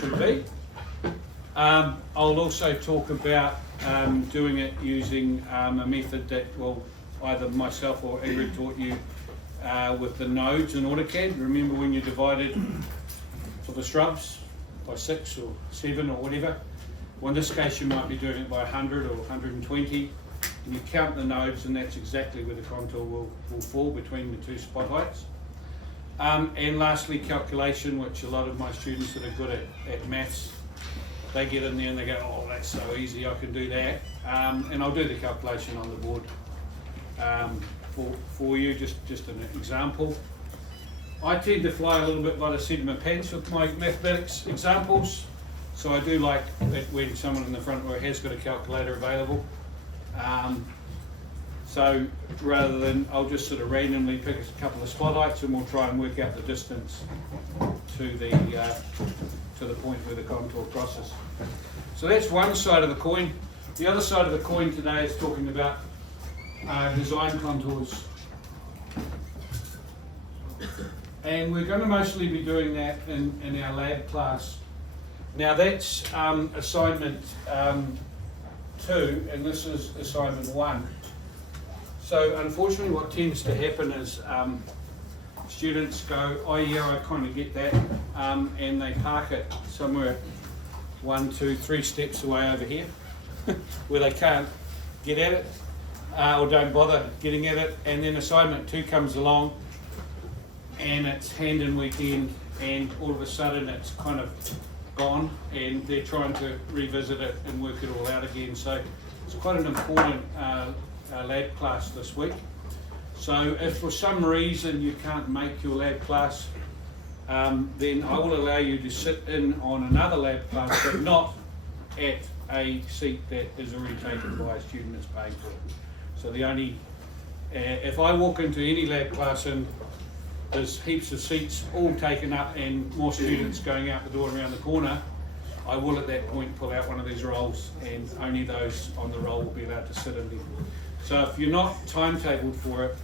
should be. I'll also talk about doing it using a method that, well, either myself or Ingrid taught you with the nodes in AutoCAD. Remember when you divided for the shrubs by 6 or 7 or whatever? Well, in this case you might be doing it by 100 or 120, and you count the nodes, and that's exactly where the contour will fall between the two spot heights. And lastly, calculation, which a lot of my students that are good at maths, they get in there and they go, oh, that's so easy, I can do that. And I'll do the calculation on the board for you, just an example. I tend to fly a little bit by the seat of my pants with my mathematics examples, so I do like it when someone in the front row has got a calculator available. So rather than, I'll just sort of randomly pick a couple of spot heights and we'll try and work out the distance to the point where the contour crosses. So that's one side of the coin. The other side of the coin today is talking about design contours. And we're going to mostly be doing that in our lab class. Now that's assignment 2, and this is assignment 1. So unfortunately what tends to happen is students go, oh yeah, I kind of get that, and they park it somewhere 1, 2, 3 steps away over here where they can't get at it or don't bother getting at it, and then assignment 2 comes along and it's hand in weekend, and all of a sudden it's kind of gone and they're trying to revisit it and work it all out again. So it's quite an important lab class this week. So if for some reason you can't make your lab class, then I will allow you to sit in on another lab class, but not at a seat that is already taken by a student that's paying for it. So the only, if I walk into any lab class and there's heaps of seats all taken up and more students going out the door around the corner, I will at that point pull out one of these rolls, and only those on the roll will be allowed to sit in there. So if you're not timetabled for it,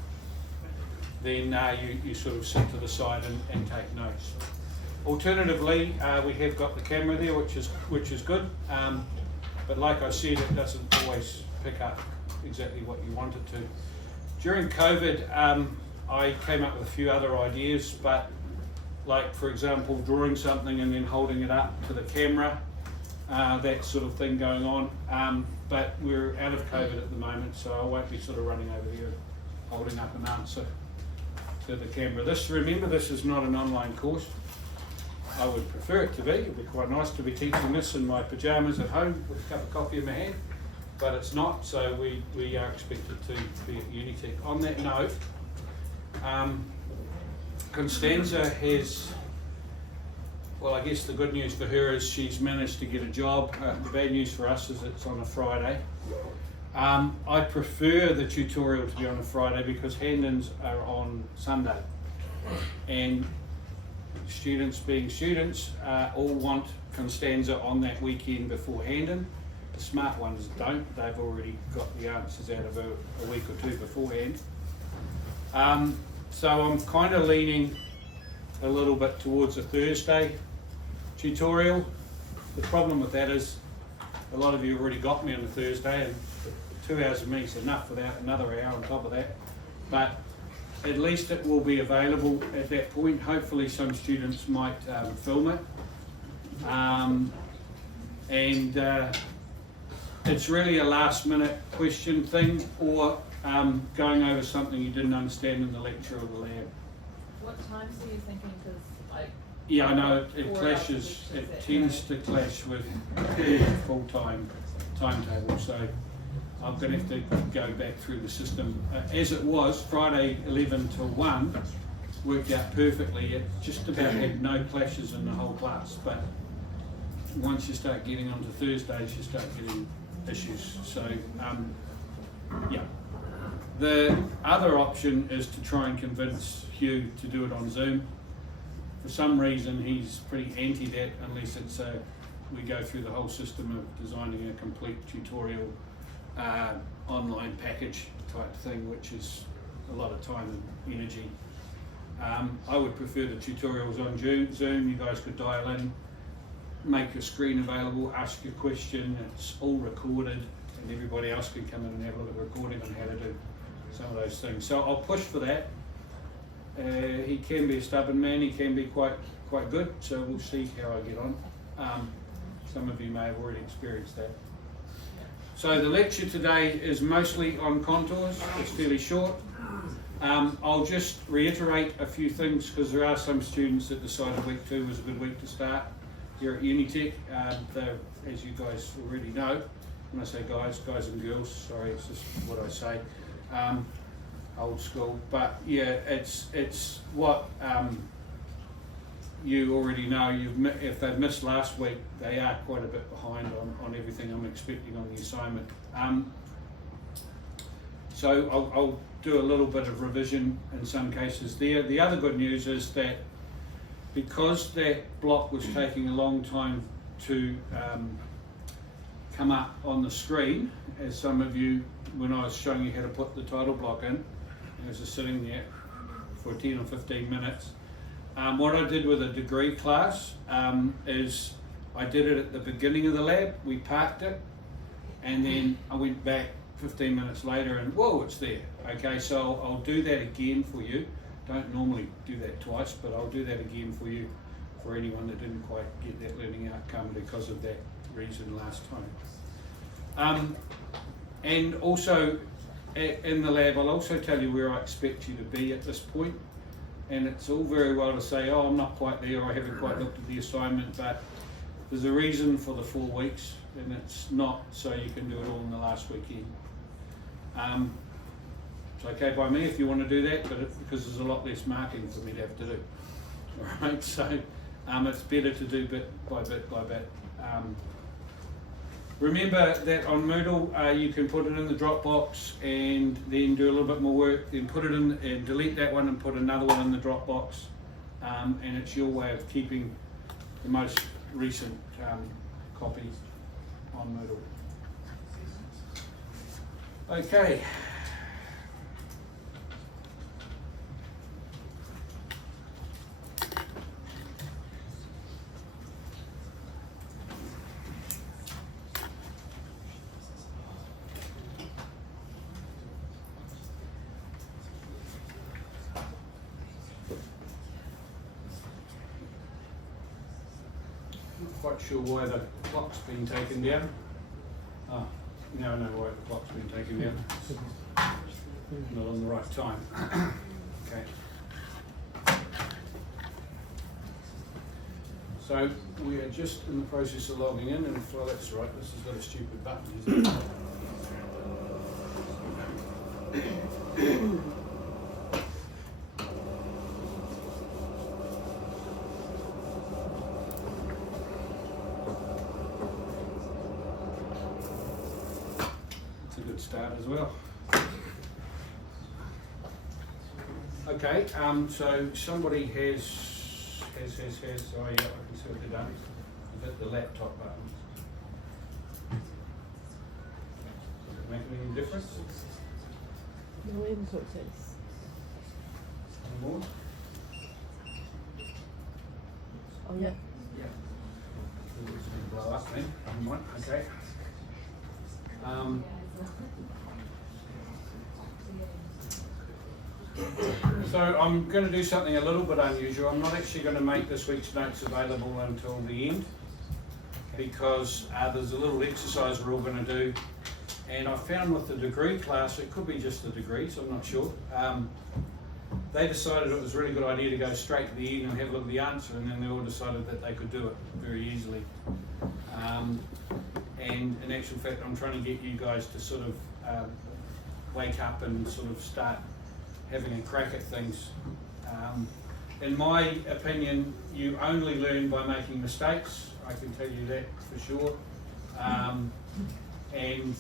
then you sort of sit to the side and take notes. Alternatively, we have got the camera there, which is good, but like I said, it doesn't always pick up exactly what you want it to. During COVID, I came up with a few other ideas, but like for example drawing something and then holding it up to the camera, that sort of thing going on, but we're out of COVID at the moment, so I won't be sort of running over here holding up an answer to the camera. Remember, this is not an online course. I would prefer it to be. It'd be quite nice to be teaching this in my pyjamas at home with a cup of coffee in my hand, but it's not, so we are expected to be at Unitec. On that note, Constanza has, well, I guess the good news for her is she's managed to get a job. The bad news for us is it's on a Friday. I prefer the tutorial to be on a Friday because hand-ins are on Sunday, and students being students all want Constanza on that weekend before hand-in. The smart ones don't. They've already got the answers out of a week or two beforehand. So I'm kind of leaning a little bit towards a Thursday tutorial. The problem with that is a lot of you have already got me on a Thursday, and 2 hours of me is enough without another hour on top of that. But at least it will be available at that point. Hopefully some students might film it. It's really a last minute question thing, or going over something you didn't understand in the lecture or the lab. What times are you thinking? Because yeah, I know it clashes. It tends to clash with full-time timetable. So I'm going to have to go back through the system. As it was, Friday 11 till 1 worked out perfectly. It just about had no clashes in the whole class. But once you start getting onto Thursdays, you start getting issues. So yeah. The other option is to try and convince Hugh to do it on Zoom. For some reason he's pretty anti that unless it's we go through the whole system of designing a complete tutorial online package type thing, which is a lot of time and energy. I would prefer the tutorials on Zoom. You guys could dial in, make your screen available, ask your question, it's all recorded, and everybody else can come in and have a look at the recording on how to do some of those things. So I'll push for that. He can be a stubborn man, he can be quite good, so we'll see how I get on. Some of you may have already experienced that. So the lecture today is mostly on contours, it's fairly short. I'll just reiterate a few things because there are some students that decided week 2 was a good week to start here at Unitec. Though, as you guys already know, when I say guys and girls, sorry, it's just what I say, old school. But yeah, it's what you already know. If they've missed last week, they are quite a bit behind on everything I'm expecting on the assignment. So I'll do a little bit of revision in some cases there. The other good news is that because that block was taking a long time to come up on the screen, as some of you, when I was showing you how to put the title block in, it was just sitting there for 10 or 15 minutes. What I did with a degree class is I did it at the beginning of the lab, we parked it, and then I went back 15 minutes later and whoa, it's there. Okay, so I'll do that again for you. Don't normally do that twice, but I'll do that again for you, for anyone that didn't quite get that learning outcome because of that reason last time. And also in the lab, I'll also tell you where I expect you to be at this point. And it's all very well to say, oh, I'm not quite there, or I haven't quite looked at the assignment, but there's a reason for the 4 weeks, and it's not so you can do it all in the last weekend. It's okay by me if you want to do that, but because there's a lot less marking for me to have to do. All right, so it's better to do bit by bit by bit. Remember that on Moodle you can put it in the Dropbox and then do a little bit more work, then put it in and delete that one and put another one in the Dropbox, and it's your way of keeping the most recent copy on Moodle. Okay. Not quite sure why the clock's been taken down. Oh, now I know why the clock's been taken down. Not on the right time. Okay. So we are just in the process of logging in, and well, that's right, this has got a stupid button, isn't it? Start as well. Okay, so somebody has, oh yeah, I can see what they've done. They've hit the laptop button. Does it make any difference? No input is. Any more? Oh yeah. Yeah. It's going to blow up then. Okay. So I'm going to do something a little bit unusual. I'm not actually going to make this week's notes available until the end because there's a little exercise we're all going to do, and I found with the degree class, it could be just the degree, so I'm not sure, they decided it was a really good idea to go straight to the end and have a look at the answer, and then they all decided that they could do it very easily. And in actual fact, I'm trying to get you guys to sort of wake up and sort of start having a crack at things. In my opinion, you only learn by making mistakes. I can tell you that for sure. And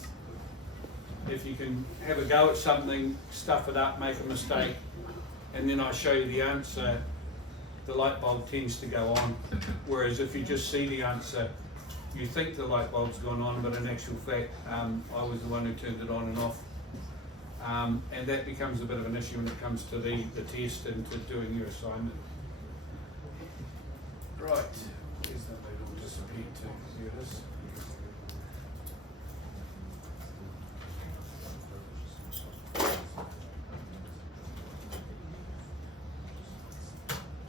if you can have a go at something, stuff it up, make a mistake, and then I show you the answer, the light bulb tends to go on. Whereas if you just see the answer, you think the light bulb's gone on, but in actual fact, I was the one who turned it on and off. And that becomes a bit of an issue when it comes to the test and to doing your assignment. Right, where's that little disappear?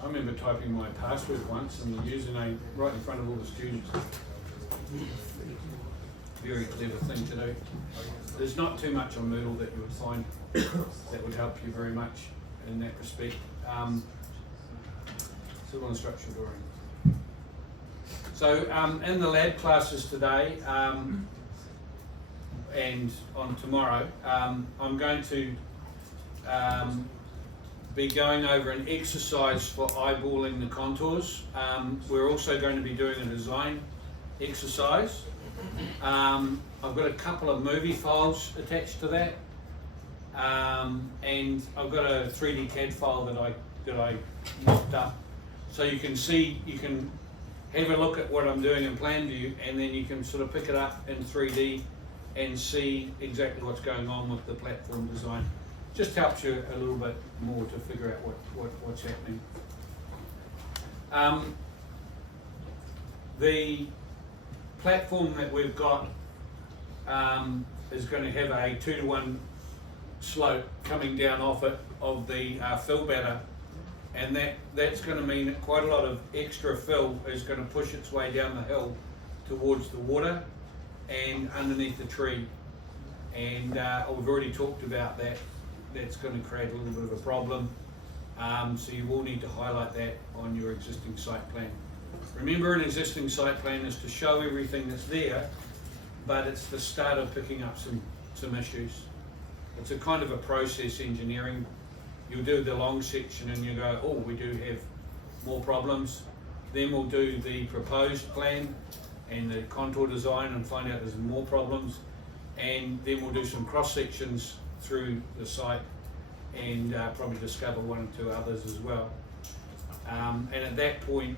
I remember typing my password once and the username right in front of all the students. Very clever thing to do. There's not too much on Moodle that you would find that would help you very much in that respect. Civil and structural drawing. So in the lab classes today and on tomorrow, I'm going to be going over an exercise for eyeballing the contours. We're also going to be doing a design exercise. I've got a couple of movie files attached to that, and I've got a 3D CAD file that I mocked up, so you can see, you can have a look at what I'm doing in plan view, and then you can sort of pick it up in 3D and see exactly what's going on with the platform design. Just helps you a little bit more to figure out what's happening. The platform that we've got is going to have a 2-to-1 slope coming down off it of the fill batter, and that's going to mean that quite a lot of extra fill is going to push its way down the hill towards the water and underneath the tree, and we've already talked about that. That's going to create a little bit of a problem, so you will need to highlight that on your existing site plan. Remember, an existing site plan is to show everything that's there, but it's the start of picking up some issues. It's a kind of a process engineering. You'll do the long section and you go, oh, we do have more problems. Then we'll do the proposed plan and the contour design and find out there's more problems. And then we'll do some cross sections through the site and probably discover one or two others as well. And at that point,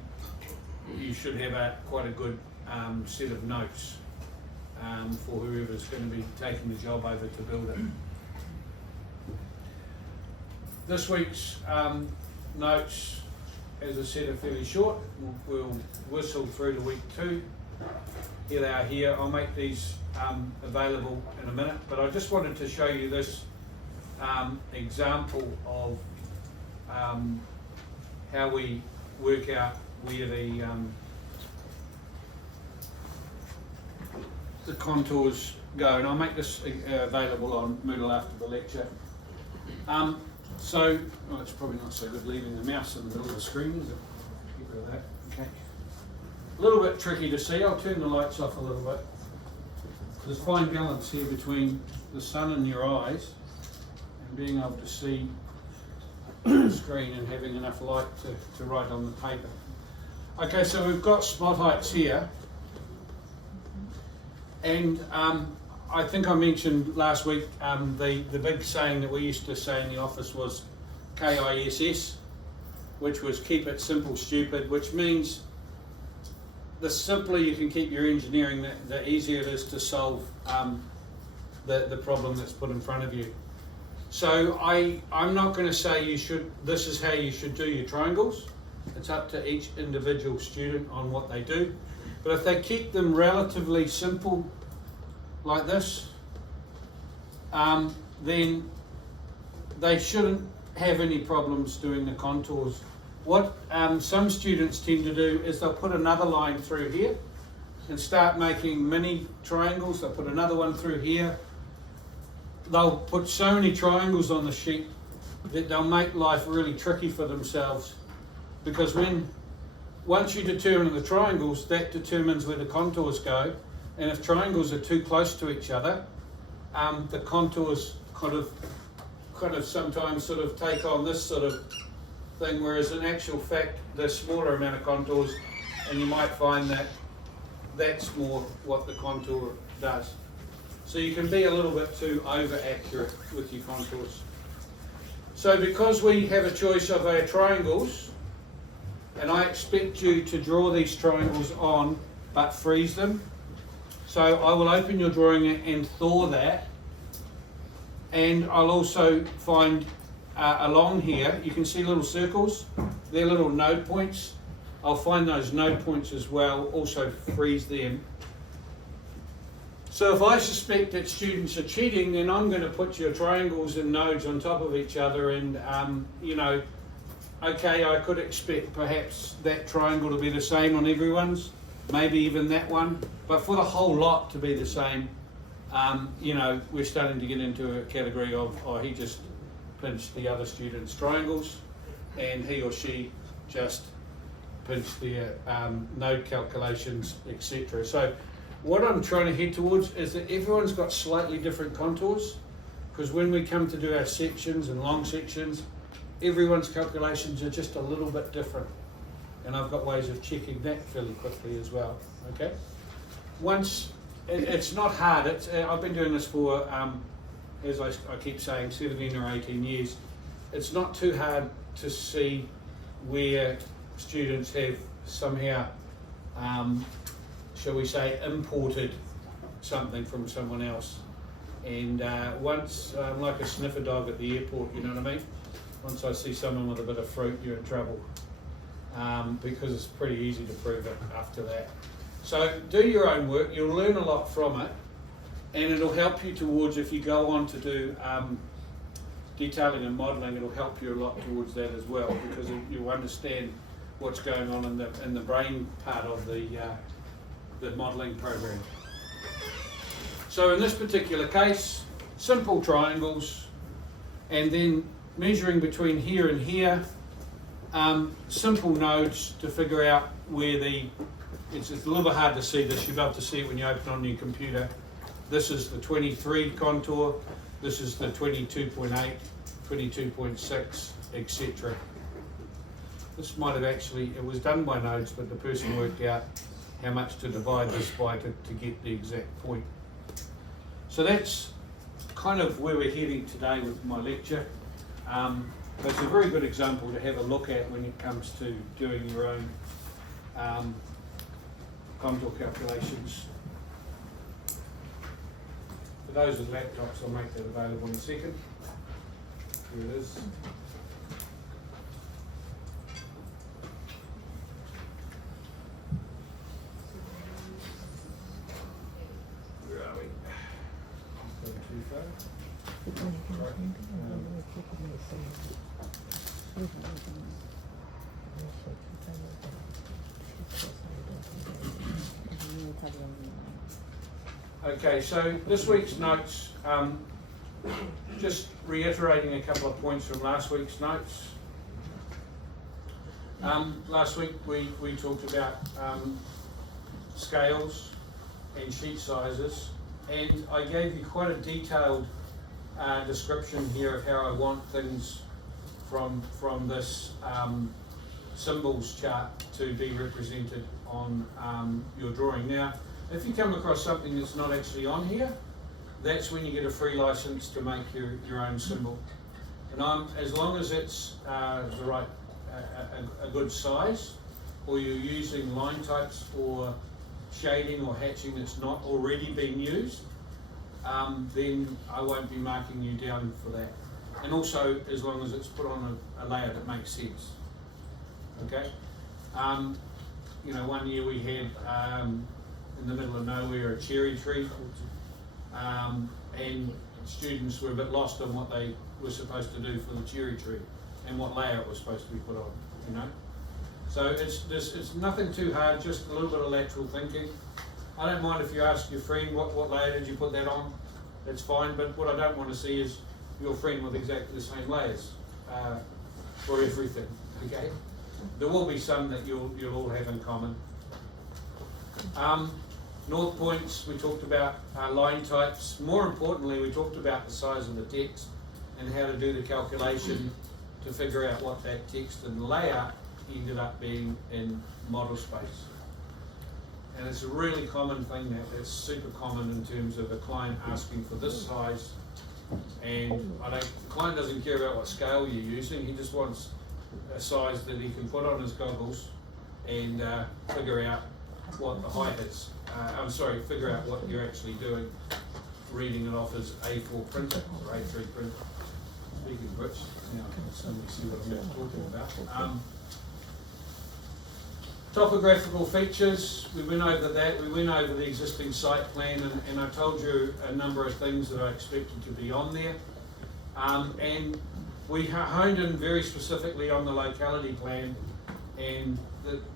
you should have quite a good set of notes for whoever's going to be taking the job over to build it. This week's notes, as I said, are fairly short. We'll whistle through to week 2. Here they are here. I'll make these available in a minute, but I just wanted to show you this example of how we work out where the contours go, and I'll make this available on Moodle after the lecture. So, well, it's probably not so good leaving the mouse in the middle of the screen, is it? Get rid of that. Okay. A little bit tricky to see. I'll turn the lights off a little bit. There's fine balance here between the sun and your eyes and being able to see the screen and having enough light to write on the paper. Okay, so we've got spot heights here, and I think I mentioned last week the big saying that we used to say in the office was KISS, which was keep it simple, stupid, which means the simpler you can keep your engineering, the easier it is to solve the problem that's put in front of you. So I'm not going to say this is how you should do your triangles. It's up to each individual student on what they do. But if they keep them relatively simple like this, then they shouldn't have any problems doing the contours. What some students tend to do is they'll put another line through here and start making mini triangles. They'll put another one through here. They'll put so many triangles on the sheet that they'll make life really tricky for themselves, because once you determine the triangles, that determines where the contours go, and if triangles are too close to each other, the contours kind of sometimes sort of take on this sort of thing, whereas in actual fact there's smaller amount of contours, and you might find that that's more what the contour does. So you can be a little bit too over accurate with your contours. So because we have a choice of our triangles, and I expect you to draw these triangles on but freeze them, so I will open your drawing and thaw that, and I'll also find along here, you can see little circles, they're little node points. I'll find those node points as well, also freeze them. So if I suspect that students are cheating, then I'm going to put your triangles and nodes on top of each other, and okay, I could expect perhaps that triangle to be the same on everyone's, maybe even that one, but for the whole lot to be the same, you know, we're starting to get into a category of, oh, he just pinched the other student's triangles, and he or she just pinched their node calculations, etc. So what I'm trying to head towards is that everyone's got slightly different contours, because when we come to do our sections and long sections, everyone's calculations are just a little bit different, and I've got ways of checking that fairly quickly as well. Okay, once it's not hard. I've been doing this for, as I keep saying, 17 or 18 years. It's not too hard to see where students have somehow, shall we say, imported something from someone else. And once, like a sniffer dog at the airport, you know what I mean? Once I see someone with a bit of fruit, you're in trouble, because it's pretty easy to prove it after that. So do your own work, you'll learn a lot from it, and it'll help you towards, if you go on to do detailing and modelling, it'll help you a lot towards that as well, because you'll understand what's going on in the brain part of the modelling program. So in this particular case, simple triangles, and then measuring between here and here, simple nodes to figure out where it's a little bit hard to see this, you'll be able to see it when you open on your computer. This is the 23 contour, this is the 22.8, 22.6, etc. This might have actually, it was done by nodes, but the person worked out how much to divide this by to get the exact point. So that's kind of where we're heading today with my lecture. But it's a very good example to have a look at when it comes to doing your own contour calculations. For those with laptops, I'll make that available in a second. Here it is. Where are we? Going too far? Right. Okay, so this week's notes, just reiterating a couple of points from last week's notes. Last week we talked about scales and sheet sizes, and I gave you quite a detailed description here of how I want things from this symbols chart to be represented on your drawing. Now, if you come across something that's not actually on here, that's when you get a free license to make your own symbol. And as long as it's the right, a good size, or you're using line types or shading or hatching that's not already being used, then I won't be marking you down for that. And also, as long as it's put on a layer that makes sense. Okay? You know, one year we had in the middle of nowhere a cherry tree, and students were a bit lost on what they were supposed to do for the cherry tree and what layer it was supposed to be put on, you know. So it's nothing too hard, just a little bit of lateral thinking. I don't mind if you ask your friend what layer did you put that on, that's fine, but what I don't want to see is your friend with exactly the same layers for everything, okay? There will be some that you'll all have in common. North points, we talked about line types. More importantly, we talked about the size of the text and how to do the calculation to figure out what that text and layout ended up being in model space. And it's a really common thing that's super common in terms of a client asking for this size, and the client doesn't care about what scale you're using, he just wants a size that he can put on his goggles and figure out what the height is. Figure out what you're actually doing, reading it off as A4 printer or A3 printer. Speaking of which, now somebody see what I'm talking about. Topographical features, we went over that, we went over the existing site plan, and I told you a number of things that I expected to be on there. And We honed in very specifically on the locality plan and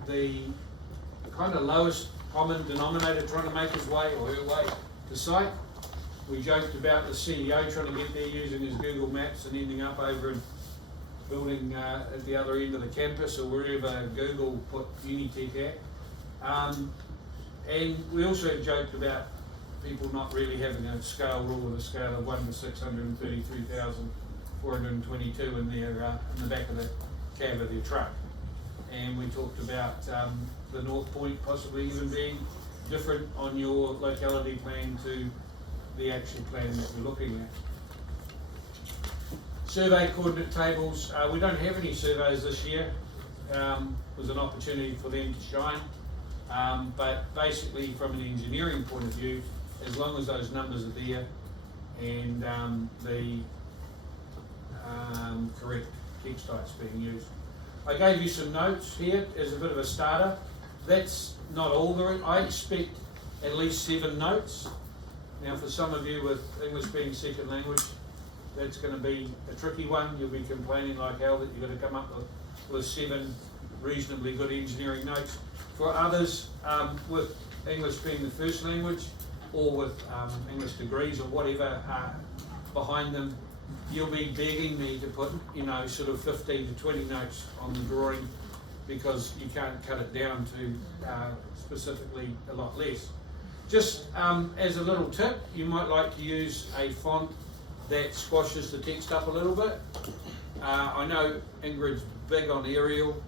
the kind of lowest common denominator trying to make his way or her way to site. We joked about the CEO trying to get there using his Google Maps and ending up over in building at the other end of the campus or wherever Google put Unitec at. And we also joked about people not really having a scale rule with a scale of 1 to 633,422 in the back of the cab of their truck. And we talked about the North Point possibly even being different on your locality plan to the actual plan that we're looking at. Survey coordinate tables, we don't have any surveys this year. Was an opportunity for them to shine. But basically from an engineering point of view, as long as those numbers are there and the correct text type's being used. I gave you some notes here as a bit of a starter. That's not all there is. I expect at least 7 notes. Now for some of you with English being second language, that's going to be a tricky one. You'll be complaining like hell that you've got to come up with 7 reasonably good engineering notes. For others, with English being the first language, or with English degrees or whatever behind them, you'll be begging me to put, sort of 15 to 20 notes on the drawing because you can't cut it down to specifically a lot less. Just as a little tip, you might like to use a font that squashes the text up a little bit. I know Ingrid's big on Arial.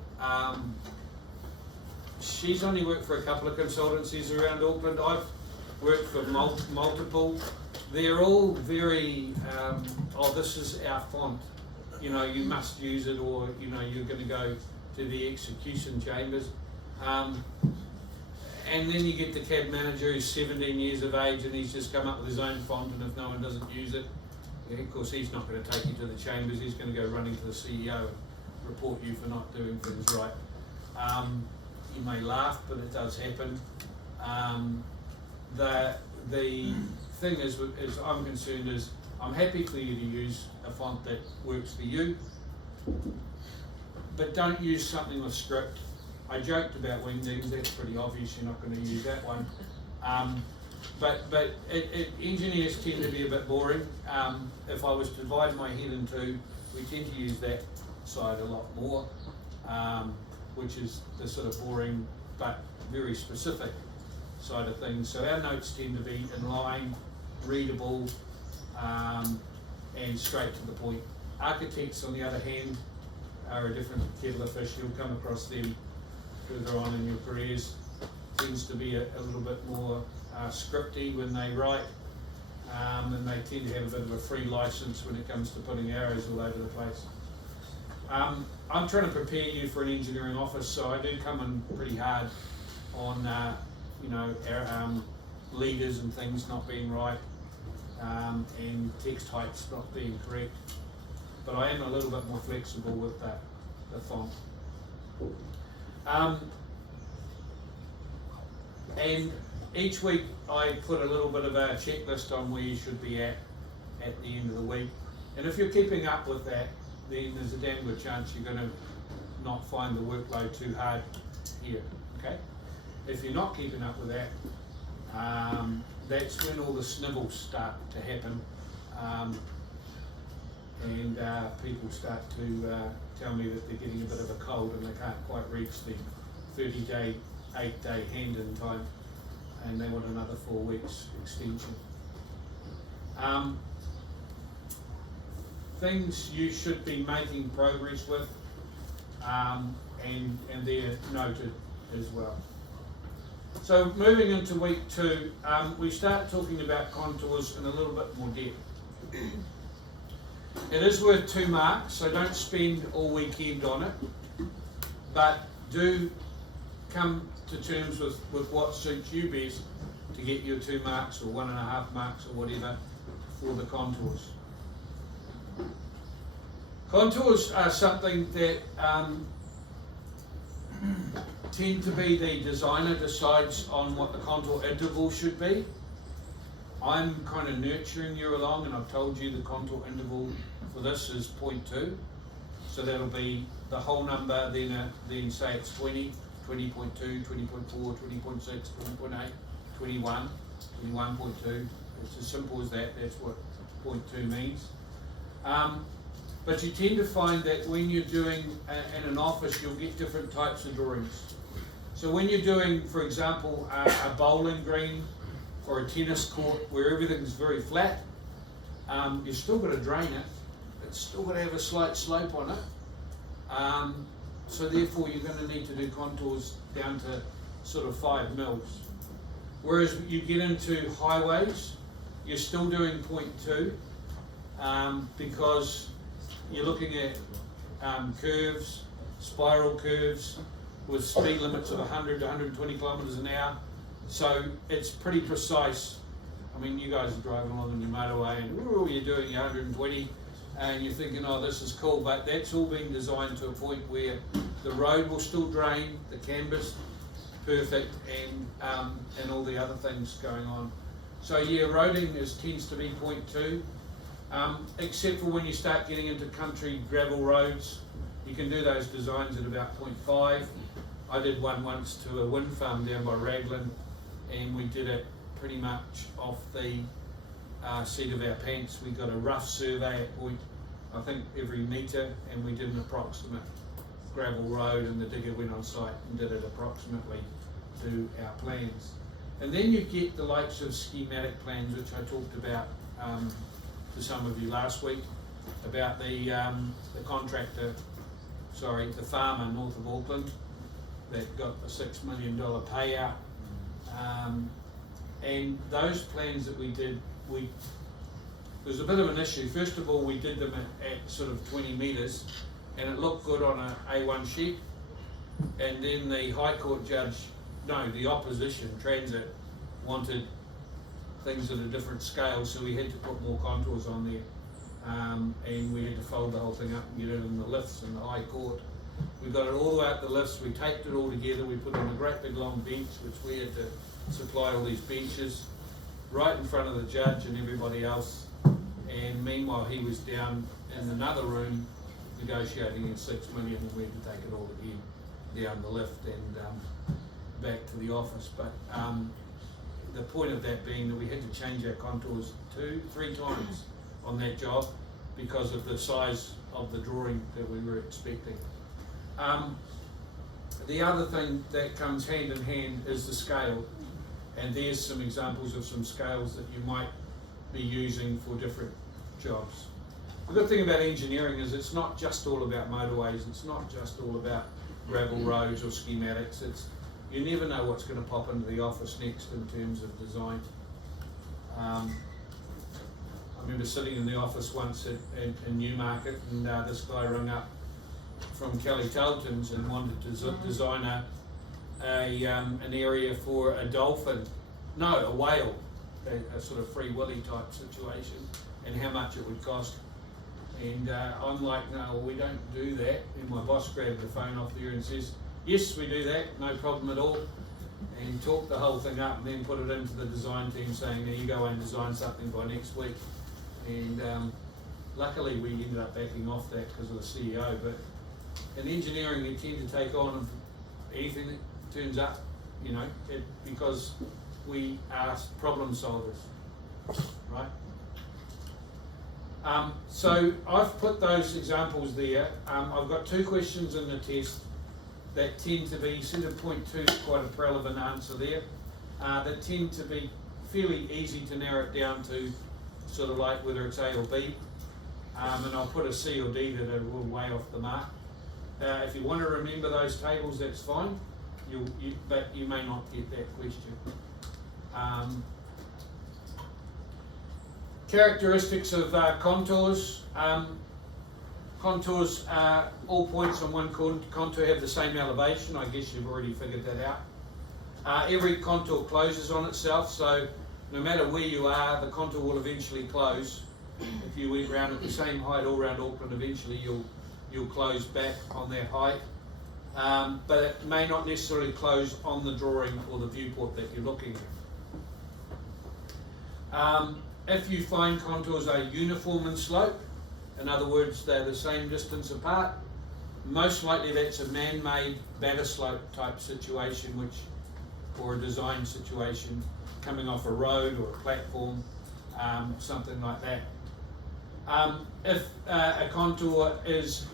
She's only worked for a couple of consultancies around Auckland. I've worked for multiple. They're all very, this is our font. You must use it, or you're going to go to the execution chambers. And then you get the CAD manager who's 17 years of age and he's just come up with his own font, and if no one doesn't use it, of course he's not going to take you to the chambers, he's going to go running to the CEO and report you for not doing things right. You may laugh, but it does happen. The thing is, as I'm concerned, is I'm happy for you to use a font that works for you, but don't use something with script. I joked about wingdings, that's pretty obvious you're not going to use that one. But engineers tend to be a bit boring. If I was to divide my head in two, we tend to use that side a lot more, which is the sort of boring but very specific side of things. So our notes tend to be in line, readable, and straight to the point. Architects, on the other hand, are a different kettle of fish. You'll come across them further on in your careers. Tends to be a little bit more scripty when they write, and they tend to have a bit of a free license when it comes to putting arrows all over the place. I'm trying to prepare you for an engineering office, so I do come in pretty hard on leaders and things not being right, and text heights not being correct. But I am a little bit more flexible with the font. And each week I put a little bit of a checklist on where you should be at the end of the week. And if you're keeping up with that, then there's a damn good chance you're going to not find the workload too hard here, okay? If you're not keeping up with that, that's when all the snivels start to happen, and people start to tell me that they're getting a bit of a cold and they can't quite reach the 30-day, 8-day hand-in time, and they want another 4 weeks extension. Things you should be making progress with, and they're noted as well. So moving into week 2, we start talking about contours in a little bit more depth. It is worth 2 marks, so don't spend all weekend on it, but do come to terms with what suits you best to get your 2 marks or 1.5 marks or whatever for the contours. Contours are something that tend to be the designer decides on what the contour interval should be. I'm kind of nurturing you along, and I've told you the contour interval for this is 0.2. So that'll be the whole number, then say it's 20, 20.2, 20.4, 20.6, 20.8, 21, 21.2. It's as simple as that. That's what 0.2 means. But you tend to find that when you're doing in an office, you'll get different types of drawings. So when you're doing, for example, a bowling green or a tennis court where everything's very flat, you've still got to drain it. It's still got to have a slight slope on it. So therefore you're going to need to do contours down to sort of 5 mils. Whereas you get into highways, you're still doing 0.2 because you're looking at curves, spiral curves with speed limits of 100 to 120 kilometres an hour. So it's pretty precise. I mean, you guys are driving along on your motorway and ooh, you're doing 120 and you're thinking, oh, this is cool, but that's all been designed to a point where the road will still drain, the canvas perfect, and all the other things going on. So yeah, roading tends to be 0.2, except for when you start getting into country gravel roads. You can do those designs at about 0.5. I did one once to a wind farm down by Raglan, and we did it pretty much off the seat of our pants. We got a rough survey at I think every metre, and we did an approximate gravel road, and the digger went on site and did it approximately to our plans. And then you get the likes of schematic plans, which I talked about to some of you last week, about the farmer north of Auckland that got the $6 million payout. And those plans that we did, there was a bit of an issue. First of all, we did them at sort of 20 metres, and it looked good on an A1 sheet. And then the High Court judge, no, the opposition, Transit, wanted things at a different scale, so we had to put more contours on there. And we had to fold the whole thing up and get it in the lifts in the High Court. We got it all the way up the lifts, we taped it all together, we put on a great big long bench, which we had to supply all these benches right in front of the judge and everybody else. And meanwhile he was down in another room negotiating at $6 million, and we had to take it all again down the lift and back to the office. But the point of that being that we had to change our contours 2-3 times on that job because of the size of the drawing that we were expecting. The other thing that comes hand in hand is the scale, and there's some examples of some scales that you might be using for different jobs. The good thing about engineering is it's not just all about motorways, it's not just all about gravel roads or schematics. You never know what's going to pop into the office next in terms of design. I remember sitting in the office once in Newmarket, and this guy rang up from Kelly Talton's and wanted to design an area for a dolphin, no, a whale, a sort of Free Willy type situation, and how much it would cost. And I'm like, no, we don't do that. And my boss grabbed the phone off there and says, yes, we do that, no problem at all. And talked the whole thing up and then put it into the design team saying, now you go and design something by next week. And luckily we ended up backing off that because of the CEO. But in engineering, they tend to take on anything that turns up, you know, because we are problem solvers, right? So I've put those examples there. I've got 2 questions in the test that tend to be, sort of 0.2 is quite a relevant answer there, that tend to be fairly easy to narrow it down to sort of like whether it's A or B, and I'll put a C or D that are a little way off the mark. If you want to remember those tables, that's fine, but you may not get that question. Characteristics of contours. Contours, all points on one contour have the same elevation. I guess you've already figured that out. Every contour closes on itself, so no matter where you are, the contour will eventually close. If you went round at the same height all around Auckland, eventually you'll close back on that height. But it may not necessarily close on the drawing or the viewport that you're looking If you find contours are uniform in slope, in other words, they're the same distance apart, most likely that's a man-made batter slope type situation, or a design situation coming off a road or a platform, something like that. If a contour is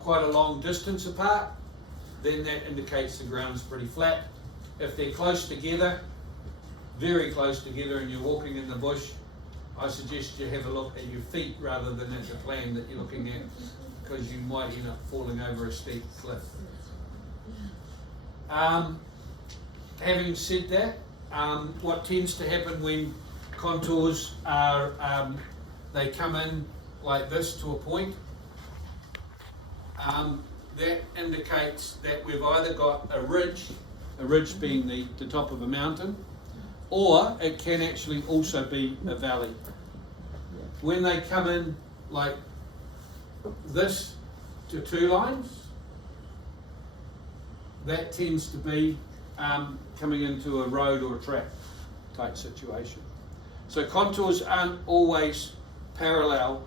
quite a long distance apart, then that indicates the ground's pretty flat. If they're close together, very close together, and you're walking in the bush, I suggest you have a look at your feet rather than at the plan that you're looking at, because you might end up falling over a steep cliff. Having said that, what tends to happen when contours are, they come in like this to a point, that indicates that we've either got a ridge being the top of a mountain, or it can actually also be a valley. When they come in like this to two lines, that tends to be coming into a road or a track type situation. So contours aren't always parallel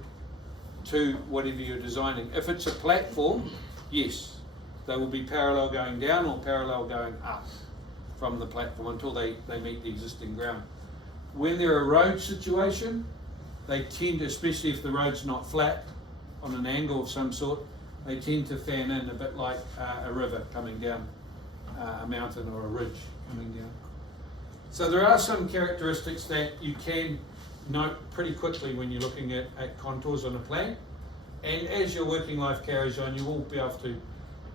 to whatever you're designing. If it's a platform, yes, they will be parallel going down or parallel going up from the platform until they meet the existing ground. When they're a road situation, they tend to, especially if the road's not flat on an angle of some sort, they tend to fan in a bit like a river coming down a mountain or a ridge coming down. So there are some characteristics that you can note pretty quickly when you're looking at contours on a plan, and as your working life carries on, you will be able to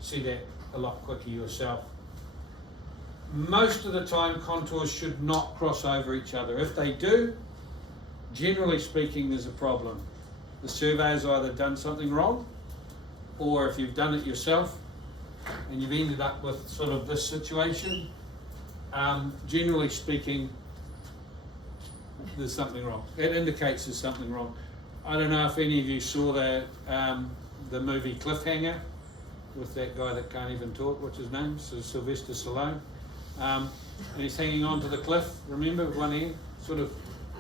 see that a lot quicker yourself. Most of the time, contours should not cross over each other. If they do, generally speaking, there's a problem. The surveyor's either done something wrong, or if you've done it yourself and you've ended up with sort of this situation, generally speaking, there's something wrong. It indicates there's something wrong. I don't know if any of you saw the movie Cliffhanger with that guy that can't even talk. What's his name? Sylvester Stallone. And he's hanging on to the cliff, remember, with one hand, sort of,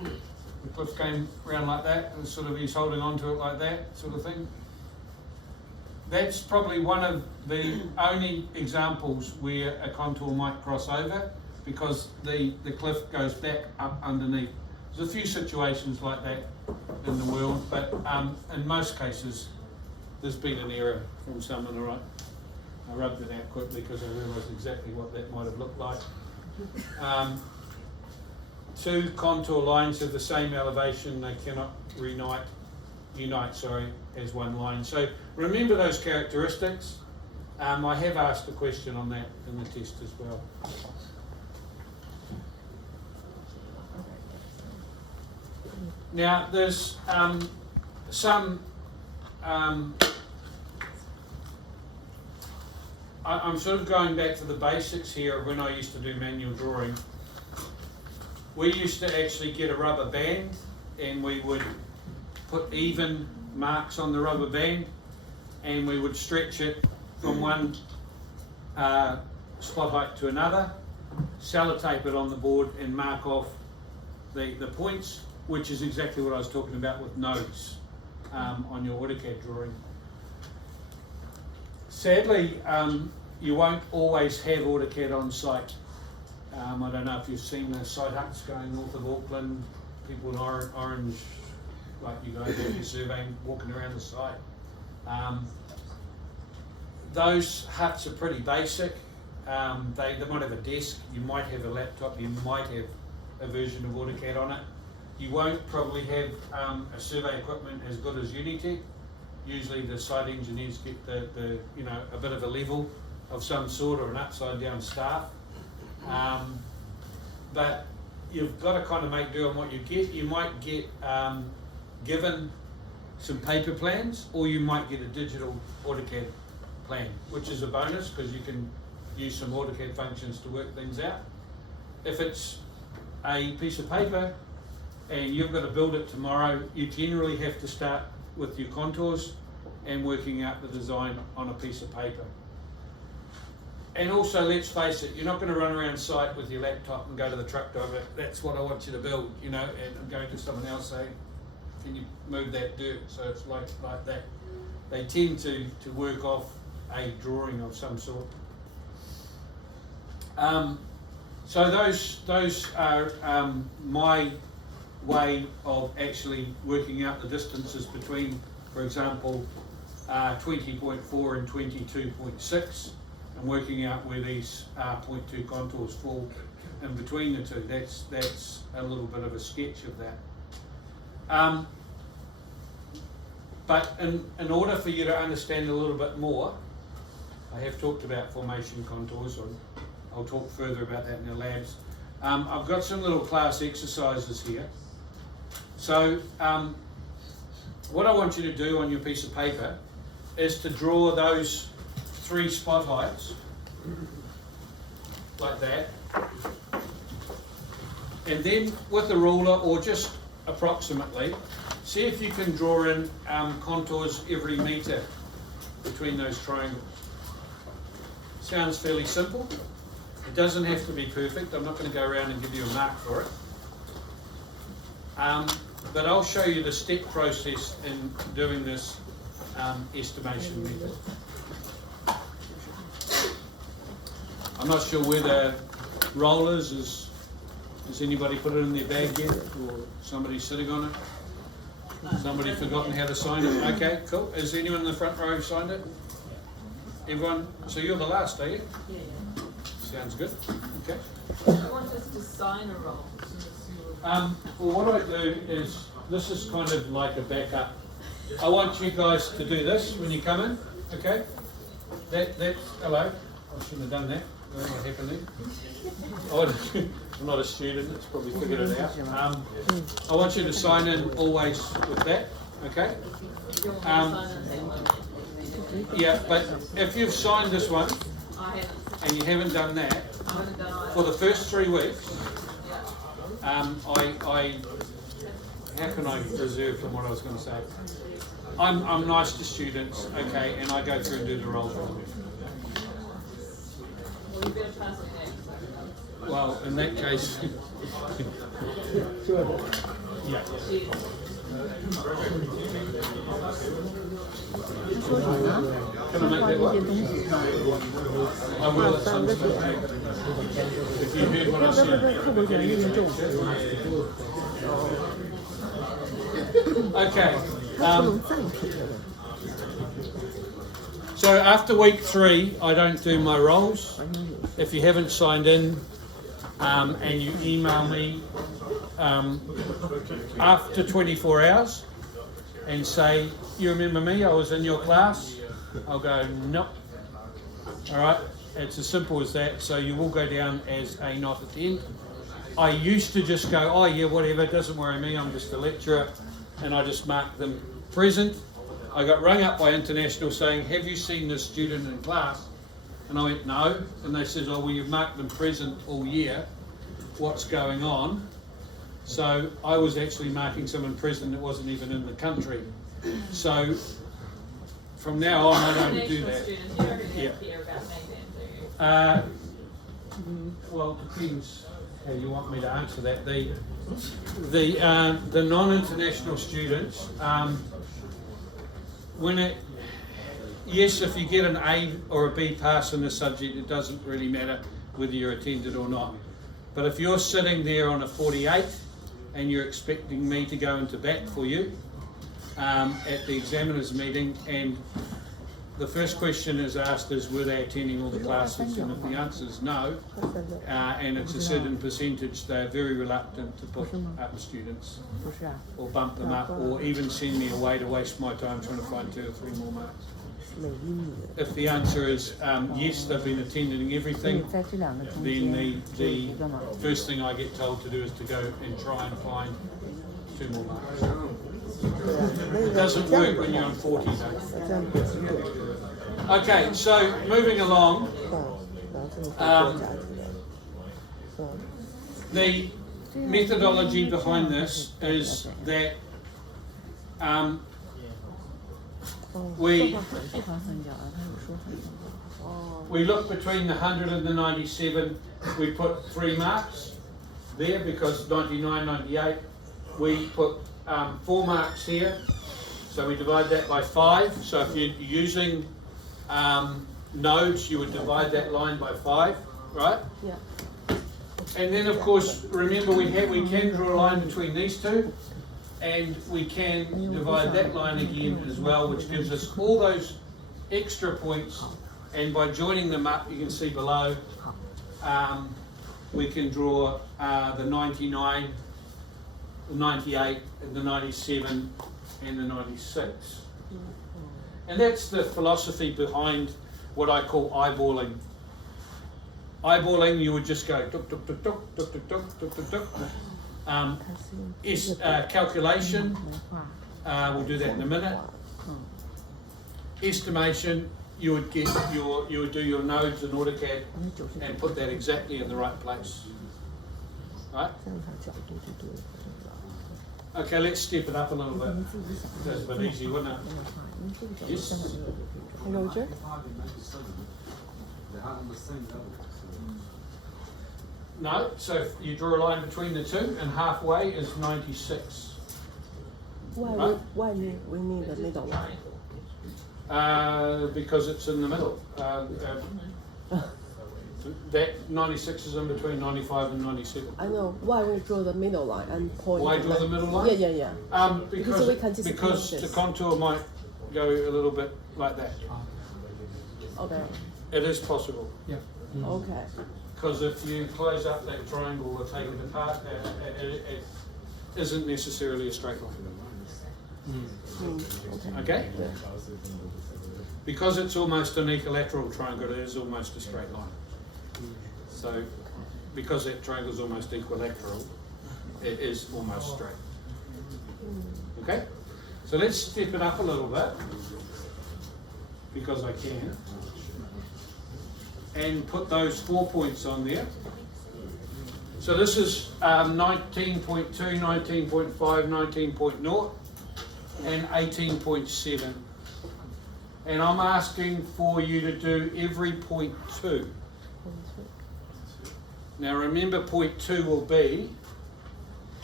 the cliff came around like that, and sort of he's holding on to it like that, sort of thing. That's probably one of the only examples where a contour might cross over, because the cliff goes back up underneath. There's a few situations like that in the world, but in most cases there's been an error from someone. All right, I rubbed it out quickly because I realised exactly what that might have looked like. Two contour lines of the same elevation, they cannot unite as one line. So remember those characteristics. I have asked a question on that in the test as well. Now there's some, I'm sort of going back to the basics here of when I used to do manual drawing. We used to actually get a rubber band and we would put even marks on the rubber band and we would stretch it from one spot height to another, sellotape it on the board and mark off the points, which is exactly what I was talking about with nodes on your AutoCAD drawing. Sadly, you won't always have AutoCAD on site. I don't know if you've seen the site huts going north of Auckland, people in orange, like you guys do your surveying, walking around the site. Those huts are pretty basic. They might have a desk, you might have a laptop, you might have a version of AutoCAD on it. You won't probably have a survey equipment as good as Unitec. Usually the site engineers get the a bit of a level of some sort or an upside down staff. But you've got to kind of make do on what you get. You might get given some paper plans, or you might get a digital AutoCAD plan, which is a bonus because you can use some AutoCAD functions to work things out. If it's a piece of paper and you've got to build it tomorrow, you generally have to start with your contours and working out the design on a piece of paper. and also, let's face it, you're not going to run around site with your laptop and go to the truck driver, that's what I want you to build, you know, and I'm going to someone else saying, can you move that dirt? So it's like that. They tend to work off a drawing of some sort. So those are my way of actually working out the distances between, for example, 20.4 and 22.6, and working out where these 0.2 contours fall in between the two. That's a little bit of a sketch of that. But in order for you to understand a little bit more, I have talked about formation contours, and I'll talk further about that in the labs. I've got some little class exercises here. So what I want you to do on your piece of paper is to draw those 3 spot heights, like that. And then with a ruler, or just approximately, see if you can draw in contours every metre between those triangles. Sounds fairly simple. It doesn't have to be perfect. I'm not going to go around and give you a mark for it. But I'll show you the step process in doing this estimation method. I'm not sure where the rollers is. Has anybody put it in their bag yet? Or somebody sitting on it? Somebody forgotten how to sign it? Okay, cool. Has anyone in the front row signed it? Everyone? So you're the last, are you? Yeah. Sounds good. Okay. I want us to sign a roll. Well, what I do is, this is kind of like a backup. I want you guys to do this when you come in, okay? Hello. I shouldn't have done that. I don't know what happened there. I'm not a student, it's probably figured it out. I want you to sign in always with that, okay? Yeah, but if you've signed this one and you haven't done that, for the first 3 weeks, how can I reserve from what I was going to say? I'm nice to students, okay, and I go through and do the roll for them. Well, in that case, yeah. Can I make that work? I will at some stage. If you heard what I said. Okay. So after week 3, I don't do my rolls. If you haven't signed in and you email me after 24 hours and say, you remember me, I was in your class, I'll go, nope. Alright, it's as simple as that. So you will go down as a not attend. I used to just go, oh yeah, whatever, doesn't worry me, I'm just a lecturer, and I just mark them present. I got rung up by International saying, have you seen this student in class? And I went, no. And they said, oh, well, you've marked them present all year. What's going on? So I was actually marking someone present that wasn't even in the country. So from now on, I don't do that. Yeah. Well, it depends how you want me to answer that. The non-international students, yes, if you get an A or a B pass in the subject, it doesn't really matter whether you're attended or not. But if you're sitting there on a 48 and you're expecting me to go into bat for you at the examiners meeting, and the first question is asked is, were they attending all the classes? And if the answer is no, and it's a certain percentage, they're very reluctant to put up students or bump them up, or even send me away to waste my time trying to find 2 or 3 more marks. If the answer is yes, they've been attending everything, then the first thing I get told to do is to go and try and find 2 more marks. It doesn't work when you're on 40 though. Okay, so moving along, the methodology behind this is that we 这条三角啊，它有说很多。哦。 we look between the 100 and the 97. We put 3 marks there because 99, 98. We put 4 marks here. So we divide that by 5. So if you're using nodes, you would divide that line by 5, right? Yeah. And then of course, remember we can draw a line between these two, and we can divide that line again as well, which gives us all those extra points. And by joining them up, you can see below, we can draw the 99, the 98, and the 97, and the 96. And that's the philosophy behind what I call eyeballing. Eyeballing, you would just go tuk tuk tuk tuk tuk tuk tuk tuk tuk tuk. Calculation, we'll do that in a minute. Estimation, you would do your nodes in AutoCAD and put that exactly in the right place. Right? Okay, let's step it up a little bit. That's a bit easy, wouldn't it? Yes? Roger? No, so if you draw a line between the two, and halfway is 96. Why we need the middle line? Because it's in the middle. That 96 is in between 95 and 97. I know. Why we draw the middle line and point? Why draw the middle line? Yeah. Because we can just because connect the this. contour might go a little bit like that. Okay. It is possible. Yeah. Okay. Because if you close up that triangle or take it apart, it isn't necessarily a straight line. Okay? Because it's almost an equilateral triangle, it is almost a straight line. So, because that triangle is almost equilateral, it is almost straight. Okay? So let's step it up a little bit, because I can, and put those 4 points on there. So this is 19.2, 19.5, 19.0, and 18.7. And I'm asking for you to do every point 2. Now remember, point 2 will be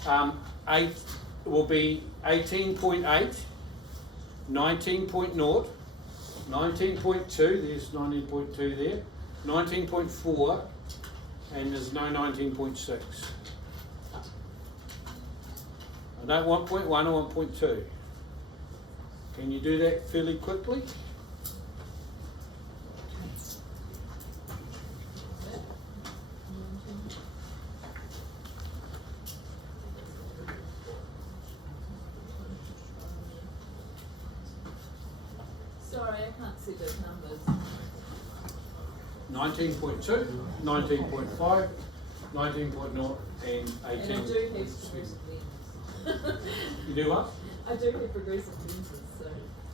18.8, 19.0, 19.2, there's 19.2 there, 19.4, and there's no 19.6. I don't want point 1, I want point 2. Can you do that fairly quickly? Sorry, I can't see those numbers. 19.2, 19.5, 19.0, and 18. And I do have progressive lenses. You do what? I do have progressive lenses, so.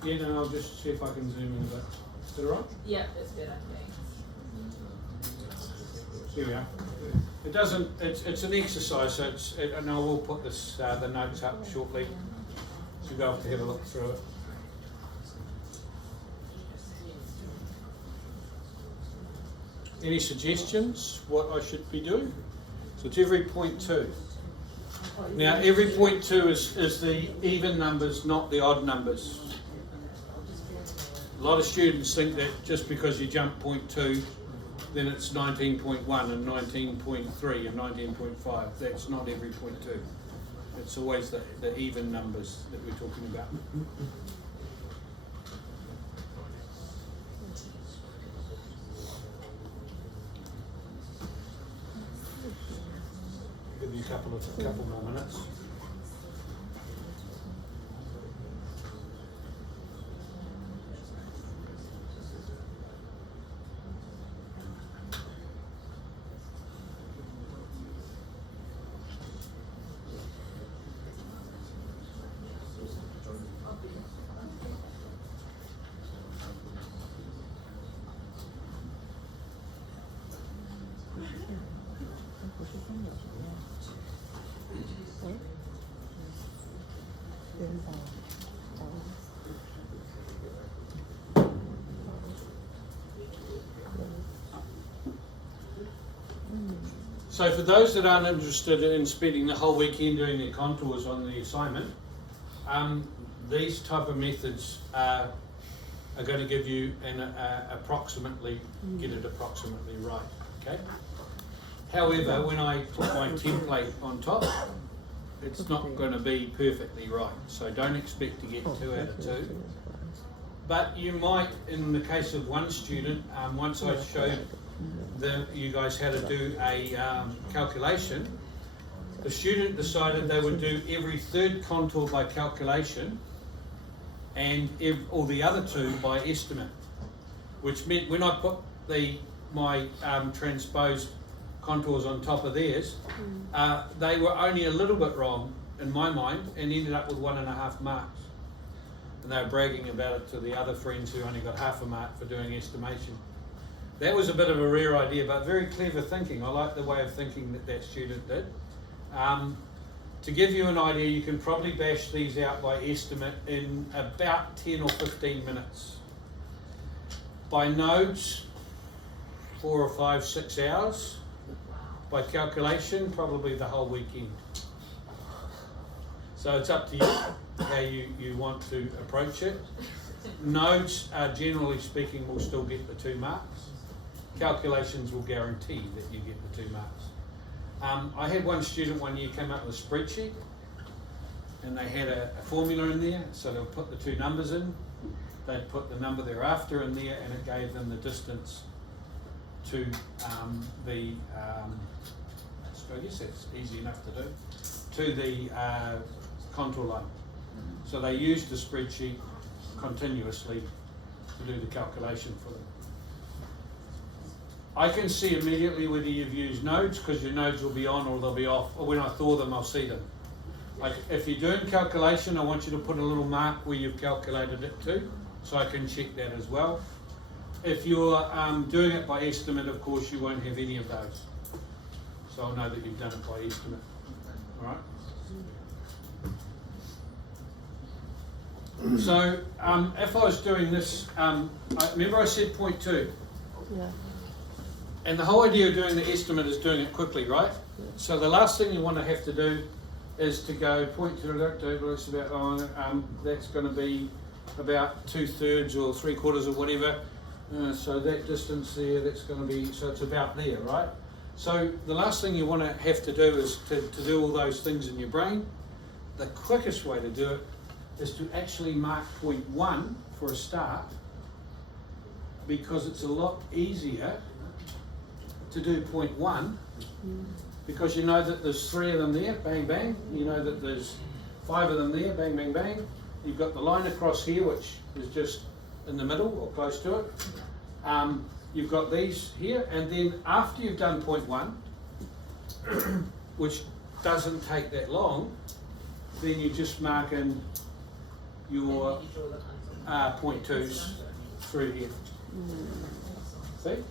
Yeah, no, I'll just see if I can zoom in a bit. Is that all right? Yeah, that's better, thanks. Here we are. It doesn't, it's an exercise, so and I will put this, the notes up shortly, so you'll be able to have a look through it. Any suggestions what I should be doing? So it's every point 2. Now every point 2 is the even numbers, not the odd numbers. A lot of students think that just because you jump point 2, then it's 19.1 and 19.3 and 19.5. That's not every point 2. It's always the even numbers that we're talking about. Give you a couple more minutes. So for those that aren't interested in spending the whole weekend doing their contours on the assignment, these type of methods are going to give you approximately, get it approximately right, okay? However, when I put my template on top, it's not going to be perfectly right, so don't expect to get 2 out of 2. But you might, in the case of one student, once I showed you guys how to do a calculation, the student decided they would do every 3rd contour by calculation and all the other 2 by estimate, which meant when I put my transposed contours on top of theirs, they were only a little bit wrong in my mind and ended up with 1.5 marks. And they were bragging about it to the other friends who only got half a mark for doing estimation. That was a bit of a rare idea, but very clever thinking. I like the way of thinking that student did. To give you an idea, you can probably bash these out by estimate in about 10 or 15 minutes. By nodes, 4 or 5, 6 hours. By calculation, probably the whole weekend. So it's up to you how you want to approach it. Nodes, generally speaking, will still get the 2 marks. Calculations will guarantee that you get the 2 marks. I had one student one year came up with a spreadsheet and they had a formula in there, so they'll put the 2 numbers in, they'd put the number thereafter in there, and it gave them the distance to I guess that's easy enough to do, to the contour line. So they used the spreadsheet continuously to do the calculation for them. I can see immediately whether you've used nodes, because your nodes will be on or they'll be off, or when I thaw them I'll see them. Like if you're doing calculation, I want you to put a little mark where you've calculated it to, so I can check that as well. If you're doing it by estimate, of course you won't have any of those. So I'll know that you've done it by estimate. Alright? So if I was doing this, remember I said 0.2? Yeah. And the whole idea of doing the estimate is doing it quickly, right? So the last thing you want to have to do is to go 0.2, that's going to be about 2/3 or 3/4 or whatever. So that distance there, that's going to be, so it's about there, right? So the last thing you want to have to do is to do all those things in your brain. The quickest way to do it is to actually mark 0.1 for a start, because it's a lot easier to do 0.1 because you know that there's 3 of them there, bang bang, you know that there's 5 of them there, bang bang bang. You've got the line across here which is just in the middle or close to it. You've got these here, and then after you've done 0.1, which doesn't take that long, then you just mark in your 0.2s through here. See?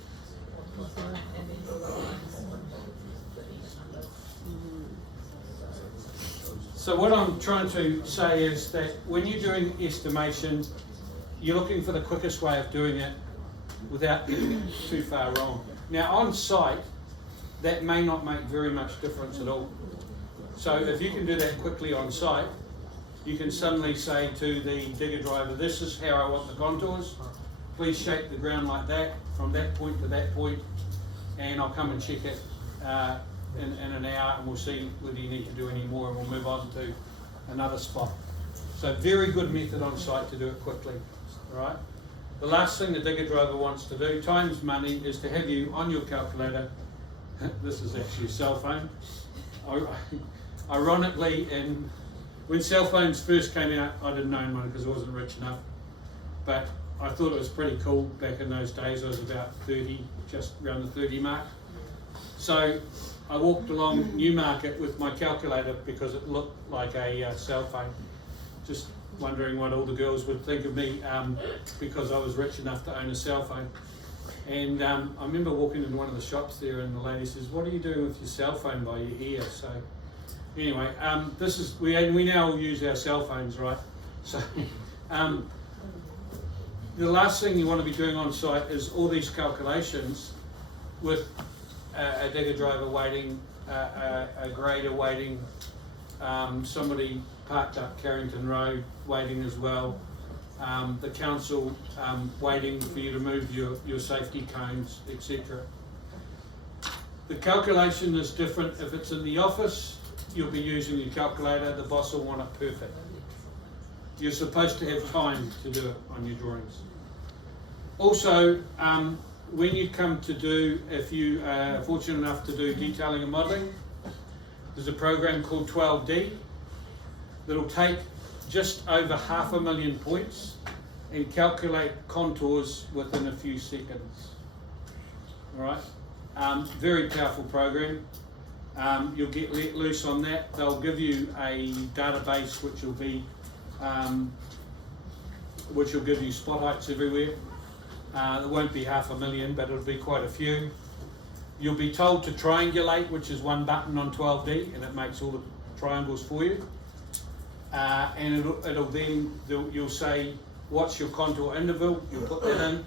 So what I'm trying to say is that when you're doing estimation, you're looking for the quickest way of doing it without getting it too far wrong. Now on site, that may not make very much difference at all. So if you can do that quickly on site, you can suddenly say to the digger driver, this is how I want the contours. Please shape the ground like that, from that point to that point, and I'll come and check it in an hour, and we'll see whether you need to do any more, and we'll move on to another spot. So very good method on site to do it quickly, all right? The last thing the digger driver wants to do, time's money, is to have you on your calculator. This is actually a cell phone. Ironically, when cell phones first came out, I didn't own one because I wasn't rich enough, but I thought it was pretty cool back in those days. I was about 30, just around the 30 mark. So I walked along Newmarket with my calculator because it looked like a cell phone, just wondering what all the girls would think of me because I was rich enough to own a cell phone. And I remember walking into one of the shops there, and the lady says, what are you doing with your cell phone by your ear? So anyway, this is, we now use our cell phones, right? So the last thing you want to be doing on site is all these calculations with a digger driver waiting, a grader waiting, somebody parked up Carrington Road waiting as well, the council waiting for you to move your safety cones, etc. The calculation is different. If it's in the office, you'll be using your calculator. The boss will want it perfect. You're supposed to have time to do it on your drawings. Also, when you come to do, if you are fortunate enough to do detailing and modelling, there's a program called 12D that'll take just over 500,000 points and calculate contours within a few seconds. All right, very powerful program. You'll get let loose on that. They'll give you a database which will give you spot heights everywhere. There won't be 500,000, but it'll be quite a few. You'll be told to triangulate, which is one button on 12D, and it makes all the triangles for you. And you'll say, what's your contour interval? You'll put that in.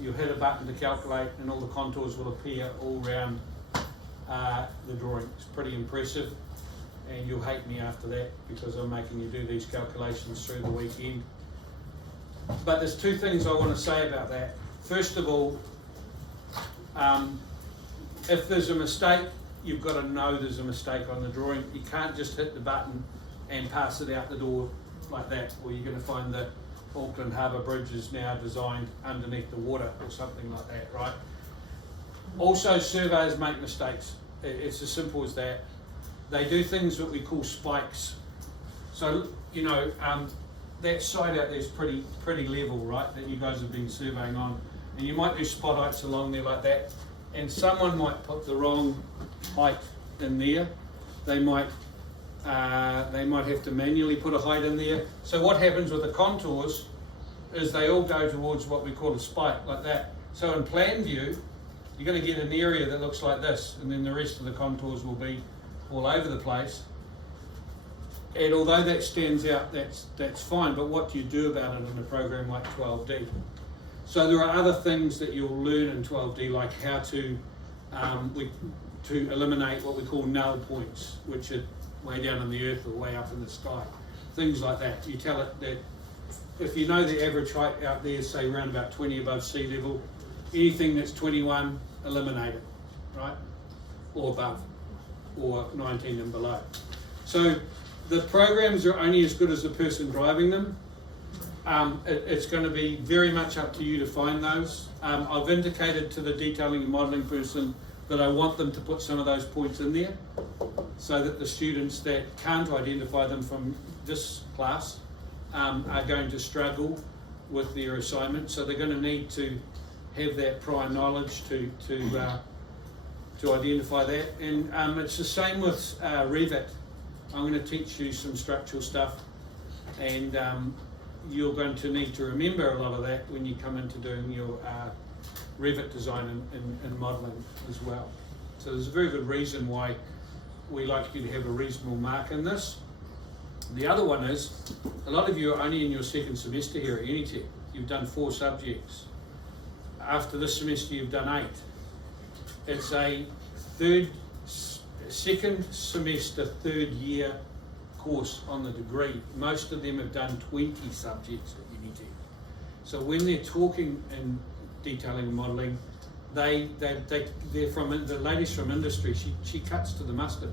You'll hit a button to calculate, and all the contours will appear all around the drawing. It's pretty impressive, and you'll hate me after that because I'm making you do these calculations through the weekend. But there's two things I want to say about that. First of all, if there's a mistake, you've got to know there's a mistake on the drawing. You can't just hit the button and pass it out the door like that, or you're going to find that Auckland Harbour Bridge is now designed underneath the water or something like that, right? Also, surveyors make mistakes. It's as simple as that. They do things that we call spikes. So, you know, that side out there is pretty level, right, that you guys have been surveying on. And you might do spot heights along there like that, and someone might put the wrong height in there. They might have to manually put a height in there. So what happens with the contours is they all go towards what we call a spike, like that. So in plan view, you're going to get an area that looks like this, and then the rest of the contours will be all over the place. And although that stands out, that's fine, but what do you do about it in a program like 12D? So there are other things that you'll learn in 12D, like how to eliminate what we call null points, which are way down in the earth or way up in the sky. Things like that. You tell it that if you know the average height out there, say around about 20 above sea level, anything that's 21, eliminate it, right? Or above, or 19 and below. So the programs are only as good as the person driving them. It's going to be very much up to you to find those. I've indicated to the detailing and modelling person that I want them to put some of those points in there so that the students that can't identify them from this class are going to struggle with their assignment. So they're going to need to have that prior knowledge to identify that. And it's the same with Revit. I'm going to teach you some structural stuff, and you're going to need to remember a lot of that when you come into doing your Revit design and modelling as well. So there's a very good reason why we like you to have a reasonable mark in this. The other one is, a lot of you are only in your second semester here at Unitec. You've done 4 subjects. After this semester you've done 8. It's a second semester, third year course on the degree. Most of them have done 20 subjects at Unitec. So when they're talking in detailing and modelling, they're from the ladies from industry. She cuts to the mustard.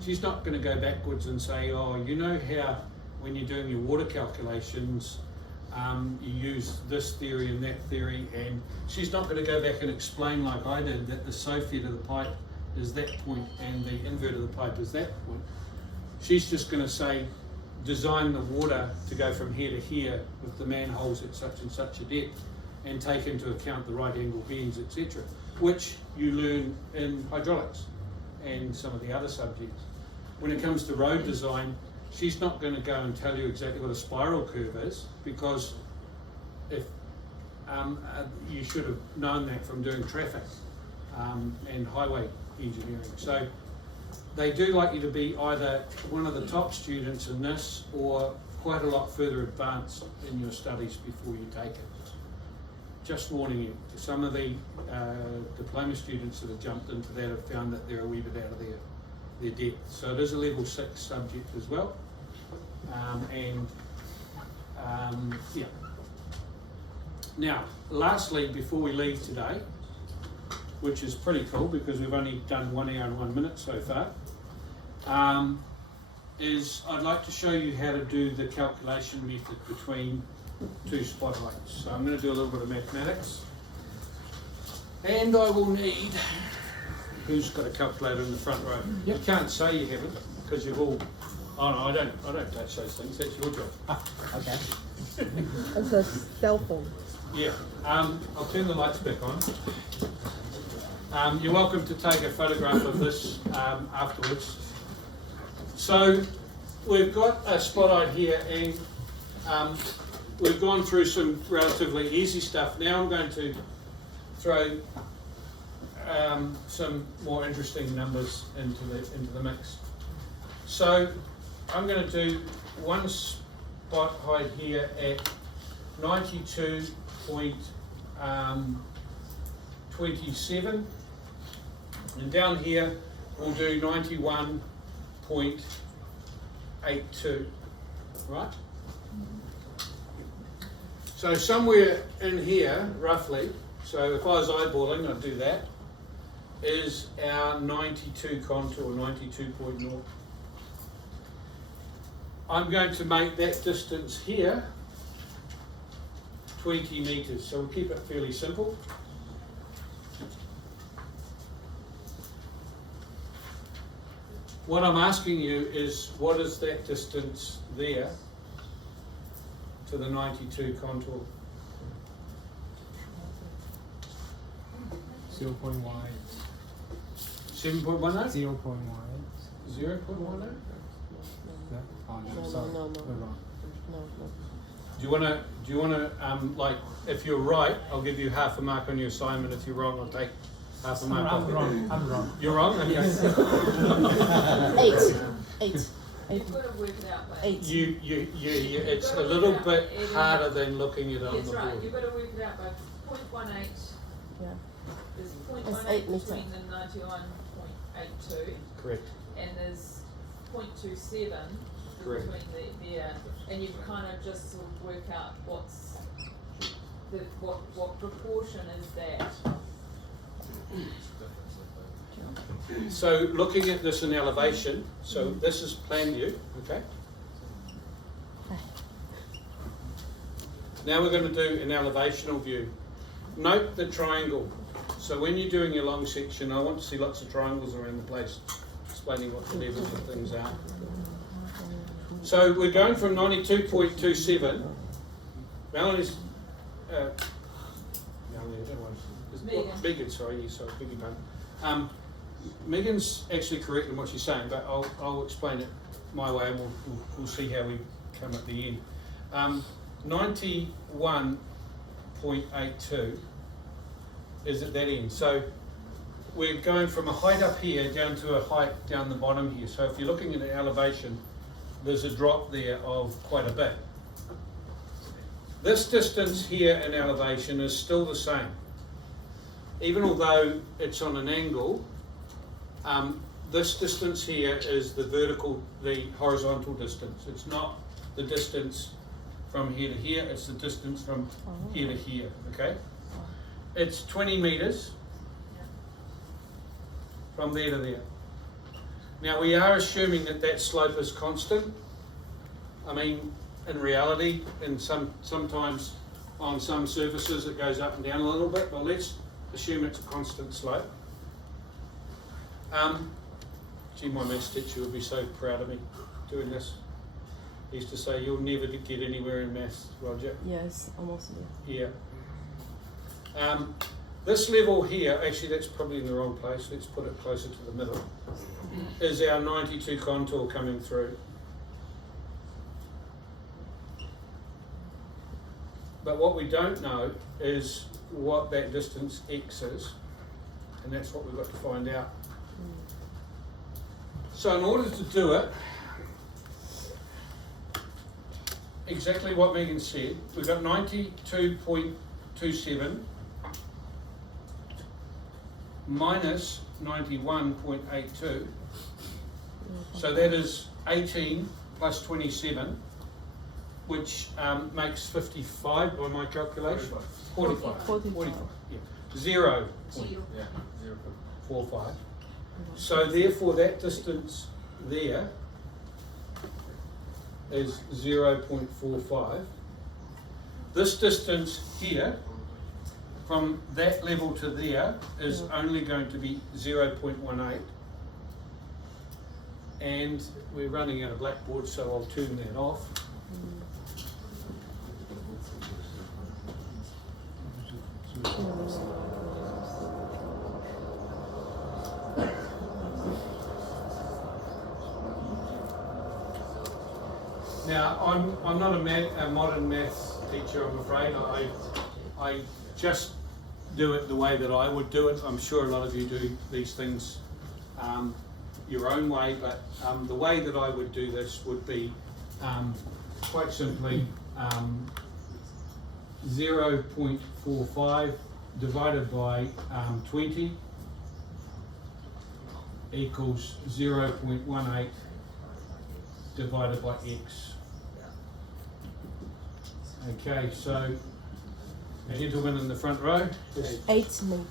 She's not going to go backwards and say, oh, you know how when you're doing your water calculations, you use this theory and that theory, and she's not going to go back and explain like I did that the soffit of the pipe is that point and the invert of the pipe is that point. She's just going to say, design the water to go from here to here with the manholes at such and such a depth, and take into account the right angle bends, etc., which you learn in hydraulics and some of the other subjects. When it comes to road design, she's not going to go and tell you exactly what a spiral curve is, because if you should have known that from doing traffic and highway engineering. So they do like you to be either one of the top students in this or quite a lot further advanced in your studies before you take it. just warning you, some of the diploma students that have jumped into that have found that they're a wee bit out of their depth. So it is a level 6 subject as well. Yeah. Now, lastly, before we leave today, which is pretty cool because we've only done 1 hour and 1 minute so far, is I'd like to show you how to do the calculation method between two spotlights. So I'm going to do a little bit of mathematics, and I will need, who's got a calculator in the front row? You can't say you haven't because you've all, oh no, I don't touch those things, that's your job. Okay. It's a cell phone. Yeah, I'll turn the lights back on. You're welcome to take a photograph of this afterwards. So we've got a spotlight here, and we've gone through some relatively easy stuff. Now I'm going to throw some more interesting numbers into the mix. So I'm going to do one spot height here at 92.27, and down here we'll do 91.82, right? So somewhere in here, roughly, so if I was eyeballing, I'd do that, is our 92 contour, 92.0. I'm going to make that distance here 20 metres, so we'll keep it fairly simple. What I'm asking you is, what is that distance there to the 92 contour? 0.1. 7.10? 0.1. 0.10? No? Oh, no, No, sorry. no, no. We're wrong. No. Do you wanna like, if you're right, I'll give you half a mark on your assignment. If you're wrong, I'll take half a mark off. I'm wrong. You're wrong? Okay. 8. You've got to work it out, but. 8. It's a little bit harder than looking at it on That's the right, board. you've got to work it out by 0.18. Yeah. There's That's 0.18 8 between the 91.82, Correct. and there's 0.27 Correct. between there, and you kind of just sort of work out what proportion is that. So looking at this in elevation, so this is plan view, okay? Now we're going to do an elevational view. Note the triangle. So when you're doing your long section, I want to see lots of triangles around the place, explaining what the levels of things are. So we're going from 92.27. Melanie's, Megan, sorry, beg your pardon. Megan's actually correct in what she's saying, but I'll explain it my way, and we'll see how we come at the end. 91.82 is at that end. So we're going from a height up here down to a height down the bottom here. So if you're looking at an elevation, there's a drop there of quite a bit. This distance here in elevation is still the same. Even although it's on an angle, this distance here is the horizontal distance. It's not the distance from here to here, it's the distance from here to here, okay? It's 20 metres from there to there. Now we are assuming that that slope is constant. I mean, in reality, sometimes on some surfaces it goes up and down a little bit, but let's assume it's a constant slope. Gee, my maths teacher would be so proud of me doing this. He used to say, "You'll never get anywhere in maths, Roger." Yes, almost there. Yeah. This level here, actually that's probably in the wrong place, let's put it closer to the middle, is our 92 contour coming through. But what we don't know is what that distance x is, and that's what we've got to find out. So in order to do it, exactly what Megan said, we've got 92.27 0.27 minus 91.82. So that is 18 plus 27, which makes 55 by my calculation. 45. 45. Yeah. 0.45. Zero. 45. So therefore that distance there is 0.45. This distance here, from that level to there, is only going to be 0.18. And we're running out of blackboard, so I'll turn that off. Now, I'm not a modern maths teacher, I'm afraid. I just do it the way that I would do it. I'm sure a lot of you do these things your own way, but the way that I would do this would be quite simply 0.45 divided by 20 equals 0.18 divided by x. Okay, so the gentleman in the front row is 8 mate.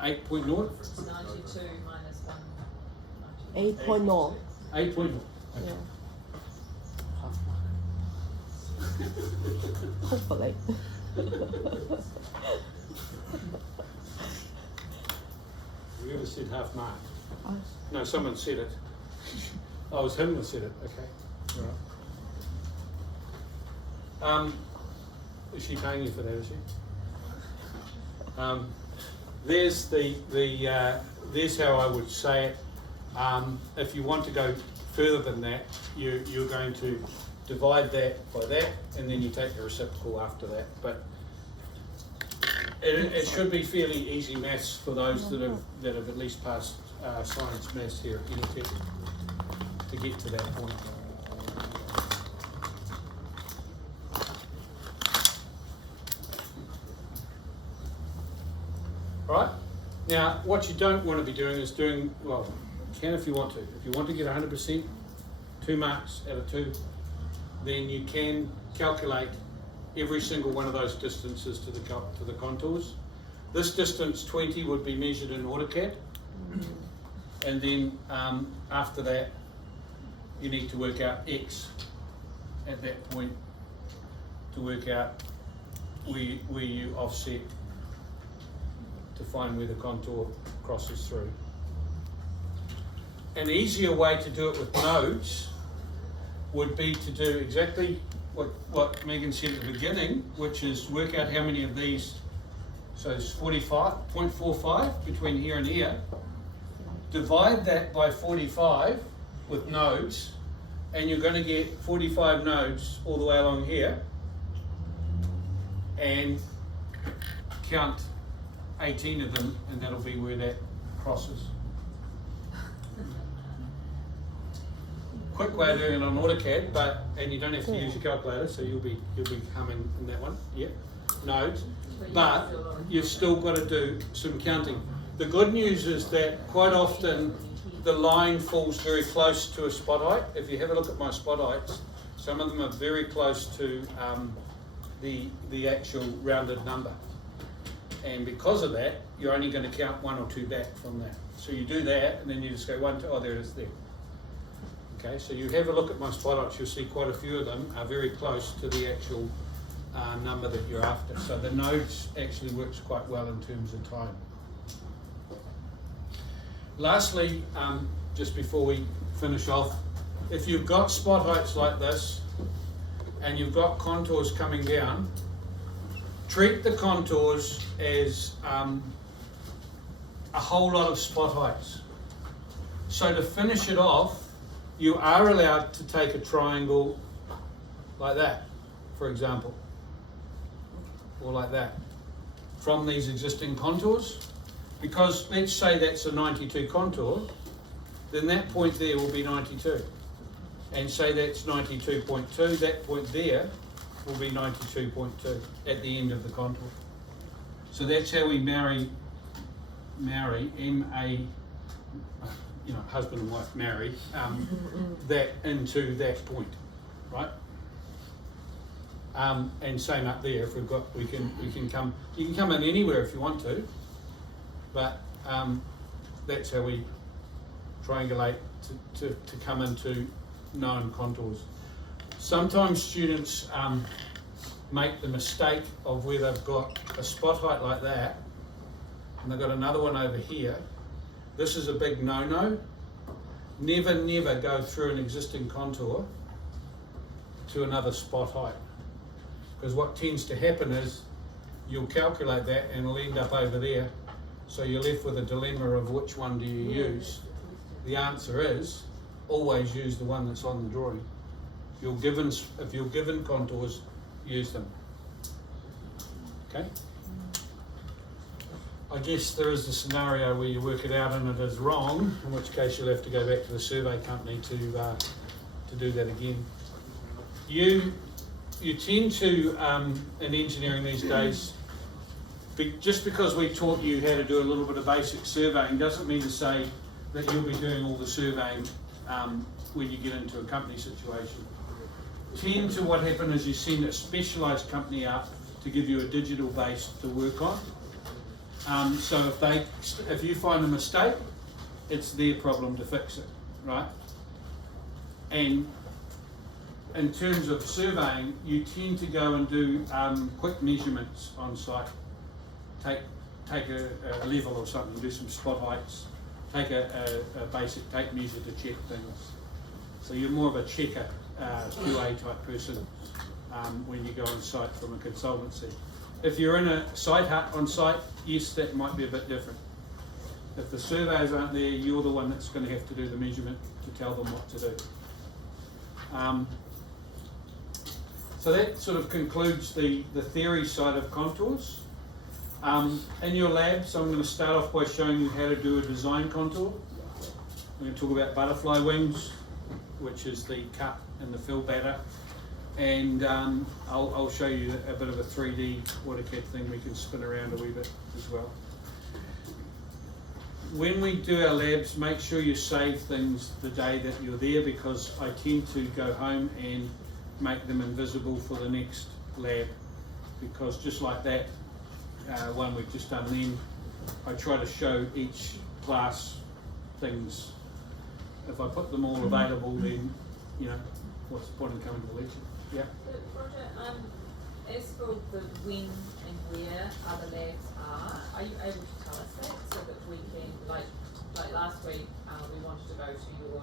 8.0. It's 92 minus 1. 8.0. 8.0. Yeah. Hopefully. Whoever said half mark? Uh, No, someone said it. Oh, it was him that said it. Okay. All right. Is she paying you for that? Is she? There's how I would say it. If you want to go further than that, you're going to divide that by that, and then you take the reciprocal after that. But it should be fairly easy maths for those that have at least passed science maths here at Unitec to get to that point. Right? Now, what you don't want to be doing is doing, well, you can if you want to. If you want to get 100%, 2 marks out of 2, then you can calculate every single one of those distances to the contours. This distance 20 would be measured in AutoCAD, and then after that you need to work out x at that point to work out where you offset to find where the contour crosses through. An easier way to do it with nodes would be to do exactly what Megan said at the beginning, which is work out how many of these, so it's 45.45 between here and here, divide that by 45 with nodes, and you're going to get 45 nodes all the way along here, and count 18 of them, and that'll be where that crosses. Quick way of doing it on AutoCAD, and you don't have to use your calculator, so you'll be humming in that one. Yeah, nodes, but you've still got to do some counting. The good news is that quite often the line falls very close to a spot height. If you have a look at my spot heights, some of them are very close to the actual rounded number. And because of that, you're only going to count 1 or 2 back from that. So you do that, and then you just go 1, 2, oh, there it is there. Okay, so you have a look at my spot heights, you'll see quite a few of them are very close to the actual number that you're after. So the nodes actually works quite well in terms of time. Lastly, just before we finish off, if you've got spot heights like this, and you've got contours coming down, treat the contours as a whole lot of spot heights. So to finish it off, you are allowed to take a triangle like that, for example, or like that, from these existing contours, because let's say that's a 92 contour, then that point there will be 92. And say that's 92.2, that point there will be 92.2 at the end of the contour. So that's how we marry M-A, husband and wife marry, that into that point, right? And same up there, if we've got, we can come, you can come in anywhere if you want to, but that's how we triangulate to come into known contours. Sometimes students make the mistake of where they've got a spot height like that, and they've got another one over here. This is a big no-no. Never go through an existing contour to another spot height. Because what tends to happen is you'll calculate that and it'll end up over there. So you're left with a dilemma of which one do you use. The answer is always use the one that's on the drawing. If you're given contours, use them. Okay? I guess there is a scenario where you work it out and it is wrong, in which case you'll have to go back to the survey company to do that again. You tend to, in engineering these days, just because we taught you how to do a little bit of basic surveying doesn't mean to say that you'll be doing all the surveying when you get into a company situation. What happens is you send a specialised company out to give you a digital base to work on. So if you find a mistake, it's their problem to fix it, right? And in terms of surveying, you tend to go and do quick measurements on site. Take a level or something, do some spot heights, take a basic tape measure to check things. So you're more of a checker, QA type person when you go on site from a consultancy. If you're in a site hut on site, yes, that might be a bit different. If the surveyors aren't there, you're the one that's going to have to do the measurement to tell them what to do. So that sort of concludes the theory side of contours. In your lab, so I'm going to start off by showing you how to do a design contour. We're going to talk about butterfly wings, which is the cut and the fill batter. And I'll show you a bit of a 3D AutoCAD thing we can spin around a wee bit as well. When we do our labs, make sure you save things the day that you're there, because I tend to go home and make them invisible for the next lab, because just like that one we've just done then, I try to show each class things. If I put them all available, then what's the point in coming to the lecture? Yeah. Roger, as for the when and where other labs are you able to tell us that so that we can, like last week, we wanted to go to your